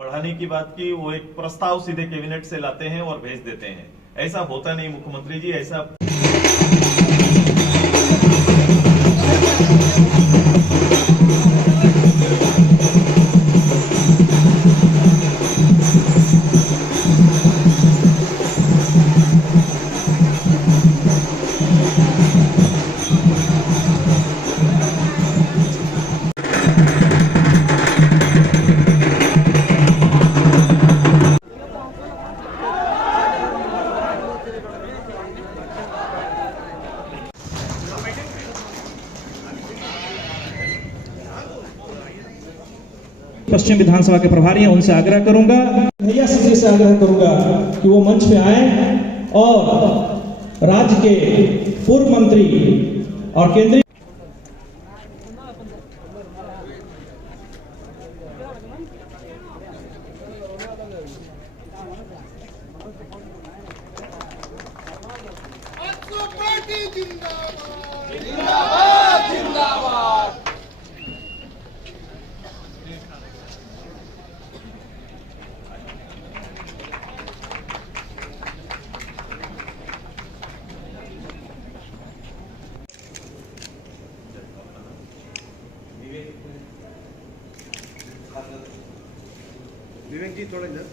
पढ़ाने की बात की, वो एक प्रस्ताव सीधे कैबिनेट से लाते हैं और भेज देते हैं। ऐसा होता नहीं मुख्यमंत्री जी, ऐसा पश्चिम विधानसभा के प्रभारी हैं, उनसे आग्रह करूंगा, भैया जी से आग्रह करूंगा कि वो मंच पे आए और राज्य के पूर्व मंत्री और केंद्रीय जिंदाबाद जिंदाबाद। विवेक जी थोड़ा इधर।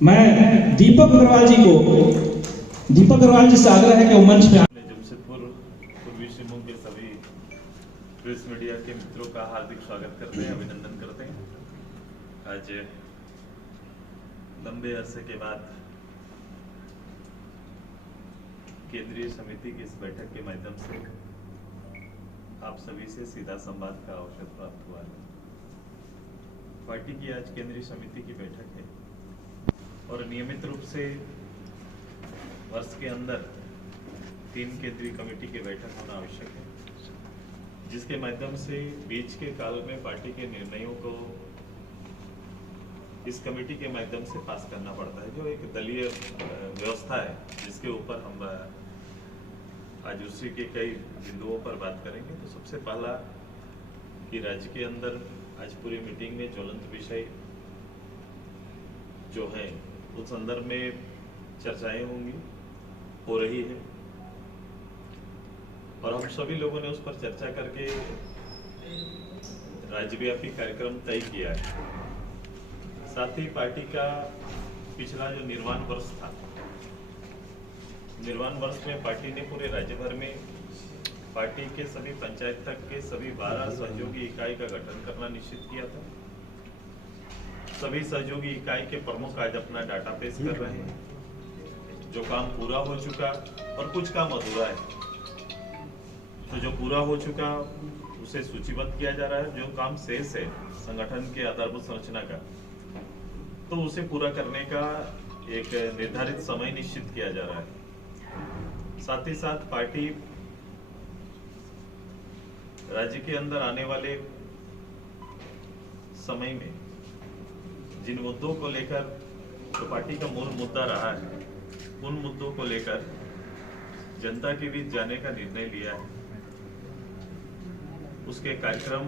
मैं दीपक अग्रवाल जी से आग्रह है कि वो मंच पे जमशेदपुर पूर्वी सिंहभूम के सभी प्रेस मीडिया के मित्रों का हार्दिक स्वागत करते हैं, अभिनंदन करते हैं। आज लंबे अरसे के बाद केंद्रीय समिति की इस बैठक के माध्यम से आप सभी से सीधा संवाद का अवसर प्राप्त हुआ है। पार्टी की आज केंद्रीय समिति की बैठक है और नियमित रूप से वर्ष के अंदर 3 केंद्रीय कमेटी की बैठक होना आवश्यक है, जिसके माध्यम से बीच के काल में पार्टी के निर्णयों को इस कमेटी के माध्यम से पास करना पड़ता है, जो एक दलीय व्यवस्था है, जिसके ऊपर हम आज उसी के कई बिंदुओं पर बात करेंगे। तो सबसे पहला कि राज्य के अंदर आज पूरी मीटिंग में ज्वलंत विषय जो है उस संदर्भ में चर्चाएं होंगी, हो रही है, और हम सभी लोगों ने उस पर चर्चा करके राज्यव्यापी कार्यक्रम तय किया है। साथ ही पार्टी का पिछला जो निर्माण वर्ष था, निर्माण वर्ष में पार्टी ने पूरे राज्य भर में पार्टी के सभी पंचायत तक के सभी 12 सहयोगी इकाई का गठन करना निश्चित किया था। सभी सहयोगी इकाई के प्रमुख आज अपना डाटा पेश कर रहे हैं, जो काम पूरा हो चुका और कुछ काम अधूरा है। तो जो पूरा हो चुका उसे सूचीबद्ध किया जा रहा है, जो काम शेष है संगठन के आधारभूत संरचना का, तो उसे पूरा करने का एक निर्धारित समय निश्चित किया जा रहा है। साथ ही साथ पार्टी राज्य के अंदर आने वाले समय में जिन मुद्दों को लेकर तो पार्टी का मूल मुद्दा रहा है, उन मुद्दों को लेकर जनता के बीच जाने का निर्णय लिया है। उसके कार्यक्रम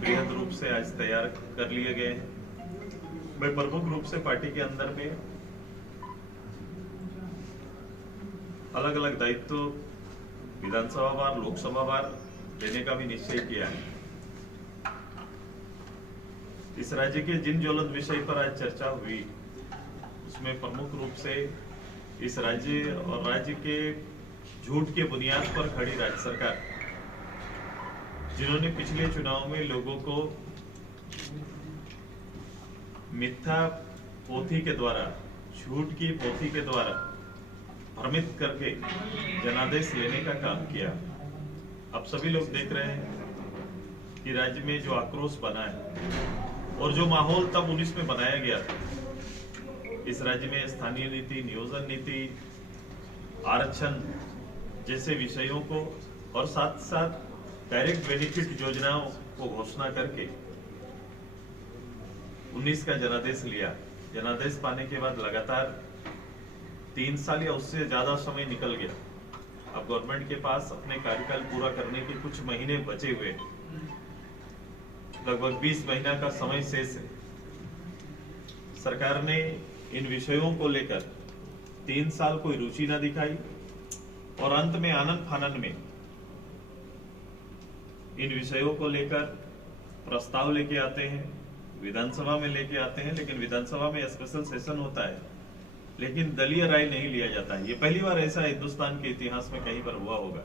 बृहद रूप से आज तैयार कर लिए गए हैं। मैं प्रमुख रूप से पार्टी के अंदर में अलग अलग दायित्व विधानसभा वार, लोकसभा वार देने का भी निश्चय किया है। इस राज्य के जिन ज्वलंत विषय पर आज चर्चा हुई, उसमें प्रमुख रूप से इस राज्य और राज्य के झूठ के बुनियाद पर खड़ी राज्य सरकार, जिन्होंने पिछले चुनाव में लोगों को मिथ्या पोथी के द्वारा, झूठ की पोथी के द्वारा भ्रमित करके जनादेश लेने का काम किया। अब सभी लोग देख रहे हैं कि राज्य में जो आक्रोश बना है और जो माहौल तब 19 में बनाया गया था, इस राज्य में स्थानीय नीति, नियोजन नीति, आरक्षण जैसे विषयों को और साथ साथ डायरेक्ट बेनिफिट योजनाओं को घोषणा करके 19 का जनादेश लिया। जनादेश पाने के बाद लगातार 3 साल या उससे ज्यादा समय निकल गया। अब गवर्नमेंट के पास अपने कार्यकाल पूरा करने के कुछ महीने बचे हुए, लगभग 20 महीना का समय शेष है। सरकार ने इन विषयों को लेकर 3 साल कोई रुचि न दिखाई और अंत में आनन फानन में इन विषयों को लेकर प्रस्ताव लेके आते हैं, विधानसभा में लेके आते हैं, लेकिन विधानसभा में स्पेशल सेशन होता है लेकिन दलीय राय नहीं लिया जाता है। ये पहली बार ऐसा हिंदुस्तान के इतिहास में कहीं पर हुआ होगा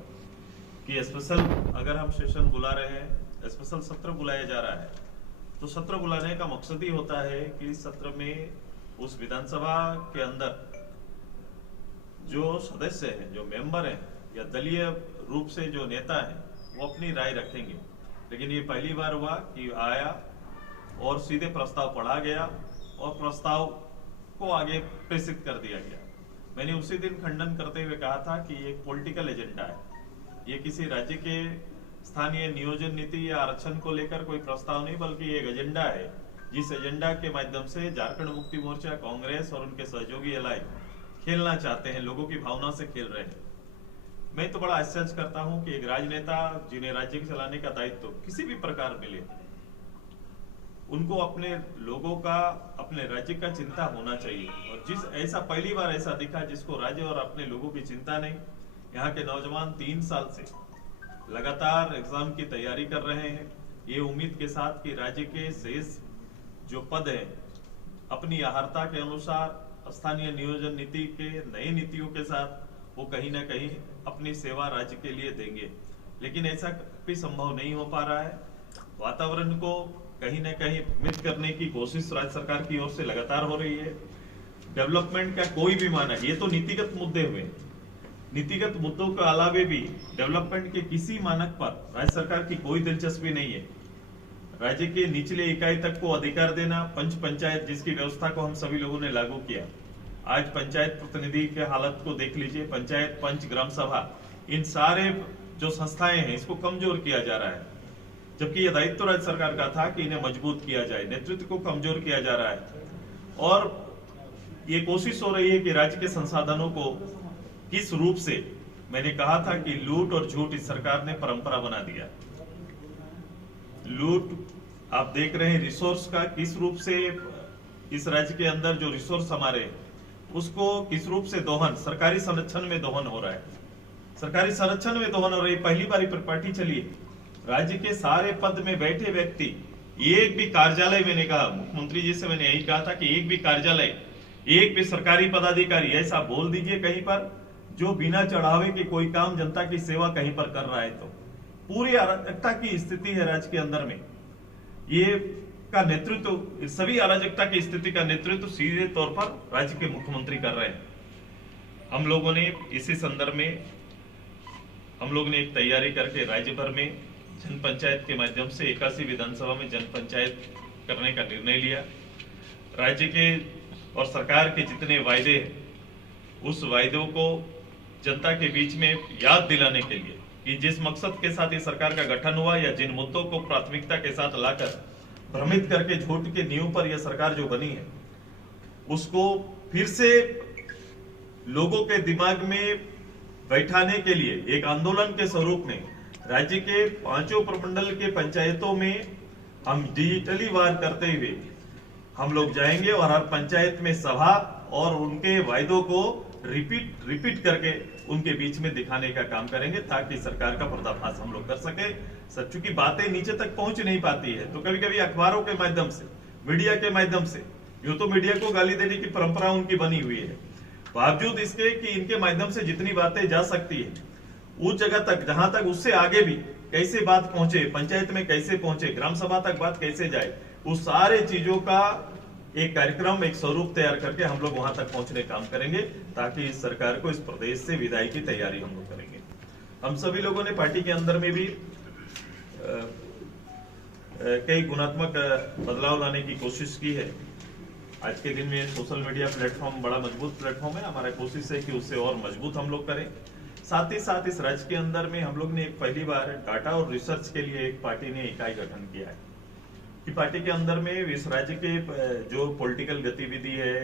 कि स्पेशल अगर हम सेशन बुला रहे हैं, स्पेशल सत्र बुलाया जा रहा है, तो सत्र बुलाने का मकसद ही होता है कि सत्र में उस विधानसभा के अंदर जो सदस्य हैं, जो मेंबर हैं या दलीय रूप से जो नेता हैं, वो अपनी राय रखेंगे। लेकिन ये पहली बार हुआ कि आया और सीधे प्रस्ताव पढ़ा गया और प्रस्ताव को आगे प्रेषित कर दिया गया। मैंने उसी दिन खंडन करते हुए कहा था कि ये एक पॉलिटिकल एजेंडा है, ये किसी राज्य के स्थानीय नियोजन नीति या आरक्षण को लेकर कोई प्रस्ताव नहीं, बल्कि एक एजेंडा है जिस एजेंडा के माध्यम से झारखंड मुक्ति मोर्चा, कांग्रेस और उनके सहयोगी अलाई खेलना चाहते हैं, लोगों की भावना से खेल रहे हैं। मैं तो बड़ा आश्चर्य करता हूं कि एक राजनेता जिन्हें राज्य के चलाने का दायित्व किसी भी प्रकार मिले, उनको अपने लोगों का, अपने राज्य का चिंता होना चाहिए। और जिस ऐसा पहली बार ऐसा दिखा जिसको राज्य और अपने लोगों की चिंता नहीं। यहाँ के नौजवान 3 साल से लगातार एग्जाम की तैयारी कर रहे हैं, ये उम्मीद के साथ कि राज्य के शेष जो पद है अपनी आहारता के अनुसार स्थानीय नियोजन नीति के नई नीतियों के साथ वो कहीं ना कहीं अपनी सेवा राज्य के लिए देंगे। लेकिन ऐसा भी संभव नहीं हो पा रहा है। वातावरण को कहीं ना कहीं मित करने की कोशिश राज्य सरकार की ओर से लगातार हो रही है। डेवलपमेंट का कोई भी मानक, ये तो नीतिगत मुद्दे हुए, नीतिगत मुद्दों के अलावे भी डेवलपमेंट के किसी मानक पर राज्य सरकार की कोई दिलचस्पी नहीं है। राज्य के निचले इकाई तक को अधिकार देना, पंच पंचायत जिसकी व्यवस्था को हम सभी लोगों ने लागू किया, आज पंचायत प्रतिनिधि के हालत को देख लीजिए, पंचायत, पंच, ग्राम सभा, इन सारे जो संस्थाएं हैं इसको कमजोर किया जा रहा है। जबकि यह दायित्व राज्य सरकार का था कि इन्हें मजबूत किया जाए, नेतृत्व को कमजोर किया जा रहा है। और ये कोशिश हो रही है कि राज्य के संसाधनों को किस रूप से, मैंने कहा था कि लूट और झूठ इस सरकार ने परंपरा बना दिया। लूट आप देख रहे हैं, रिसोर्स का किस रूप से इस राज्य के अंदर जो रिसोर्स हमारे, उसको किस रूप से दोहन, सरकारी संरक्षण में दोहन हो रहा है। सरकारी संरक्षण में दोहन हो रही, पहली बार पार्टी चली है। राज्य के सारे पद में बैठे व्यक्ति, एक भी कार्यालय, मैंने कहा मुख्यमंत्री जी से मैंने यही कहा था कि एक भी कार्यालय, एक भी सरकारी पदाधिकारी ऐसा बोल दीजिए कहीं पर जो बिना चढ़ावे के कोई काम, जनता की सेवा कहीं पर कर रहा है, तो पूरी अराजकता की स्थिति है राज्य के अंदर में। ये का नेतृत्व, सभी अराजकता की स्थिति का नेतृत्व सीधे तौर पर राज्य के मुख्यमंत्री कर रहे हैं। हम लोगों ने इसी संदर्भ में हम लोग ने एक तैयारी करके राज्य भर में जन पंचायत के माध्यम से 81 विधानसभा में जन पंचायत करने का निर्णय लिया। राज्य के और सरकार के जितने वायदे हैं उस वायदों को जनता के बीच में याद दिलाने के लिए कि जिस मकसद के साथ ये सरकार का गठन हुआ या जिन मुद्दों को प्राथमिकता के साथ लाकर भ्रमित करके झूठ के नींव पर यह सरकार जो बनी है, उसको फिर से लोगों के दिमाग में बैठाने के लिए एक आंदोलन के स्वरूप में राज्य के 5 प्रमंडल के पंचायतों में हम डिजिटली वार करते हुए हम लोग जाएंगे और हर पंचायत में सभा और उनके वायदों को रिपीट करके उनके बीच में दिखाने का काम करेंगे ताकि सरकार का पर्दाफाश हम लोग कर सके। सच्चू की बातें नीचे तक पहुंच नहीं पाती है तो कभी कभी अखबारों के माध्यम से, मीडिया के माध्यम से, यूं तो मीडिया को गाली देने की परंपरा उनकी बनी हुई है, बावजूद इसके कि इनके माध्यम से जितनी बातें जा सकती है उस जगह तक, जहां तक उससे आगे भी कैसे बात पहुंचे, पंचायत में कैसे पहुंचे, ग्राम सभा तक बात कैसे जाए, उस सारे चीजों का एक कार्यक्रम, एक स्वरूप तैयार करके हम लोग वहां तक पहुंचने काम करेंगे ताकि इस सरकार को इस प्रदेश से विदाई की तैयारी हम लोग करेंगे। हम सभी लोगों ने पार्टी के अंदर में भी कई गुणात्मक बदलाव लाने की कोशिश की है। आज के दिन में सोशल मीडिया प्लेटफॉर्म बड़ा मजबूत प्लेटफॉर्म है, हमारा कोशिश है कि उससे और मजबूत हम लोग करें। साथ ही साथ इस राज्य के अंदर में हम लोग ने पहली बार डाटा और रिसर्च के लिए एक पार्टी ने इकाई गठन किया है। कि पार्टी के अंदर में इस राज्य के जो पॉलिटिकल गतिविधि है,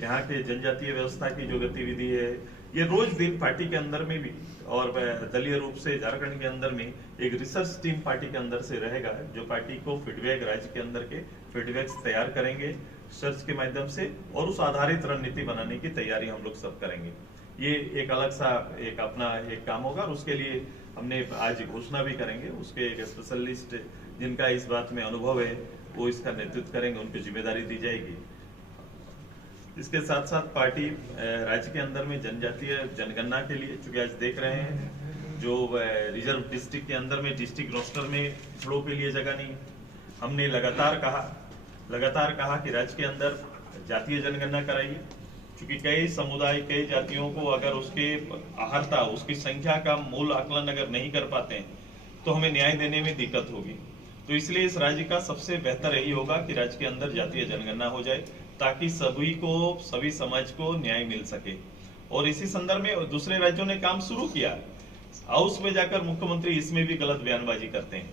यहाँ के जनजातीय व्यवस्था की जो गतिविधि है, ये रोज दिन पार्टी के अंदर में भी और दलीय रूप से झारखंड के अंदर में एक रिसर्च टीम पार्टी के अंदर से रहेगा, जो पार्टी को फीडबैक राज्य के अंदर के फीडबैक्स तैयार करेंगे सर्च के माध्यम से, और उस आधारित रणनीति बनाने की तैयारी हम लोग सब करेंगे। ये एक अलग सा एक अपना एक काम होगा, और उसके लिए हमने आज घोषणा भी करेंगे। उसके एक स्पेशलिस्ट जिनका इस बात में अनुभव है वो इसका नेतृत्व करेंगे, उनको जिम्मेदारी दी जाएगी। इसके साथ साथ पार्टी राज्य के अंदर में जनजातीय जनगणना के लिए, चूंकि आज देख रहे हैं जो रिजर्व डिस्ट्रिक्ट के अंदर में डिस्ट्रिक्ट रोस्टर में फ्लो के लिए जगह नहीं, हमने लगातार कहा कि राज्य के अंदर जातीय जनगणना कराइए, क्योंकि कई समुदाय कई जातियों को अगर उसके आहर्ता उसकी संख्या का मूल आकलन अगर नहीं कर पाते हैं तो हमें न्याय देने में दिक्कत होगी। तो इसलिए इस राज्य का सबसे बेहतर यही होगा कि राज्य के अंदर जातीय जनगणना हो जाए, ताकि सभी समाज को न्याय मिल सके। और इसी संदर्भ में दूसरे राज्यों ने काम शुरू किया, हाउस में जाकर मुख्यमंत्री इसमें भी गलत बयानबाजी करते हैं।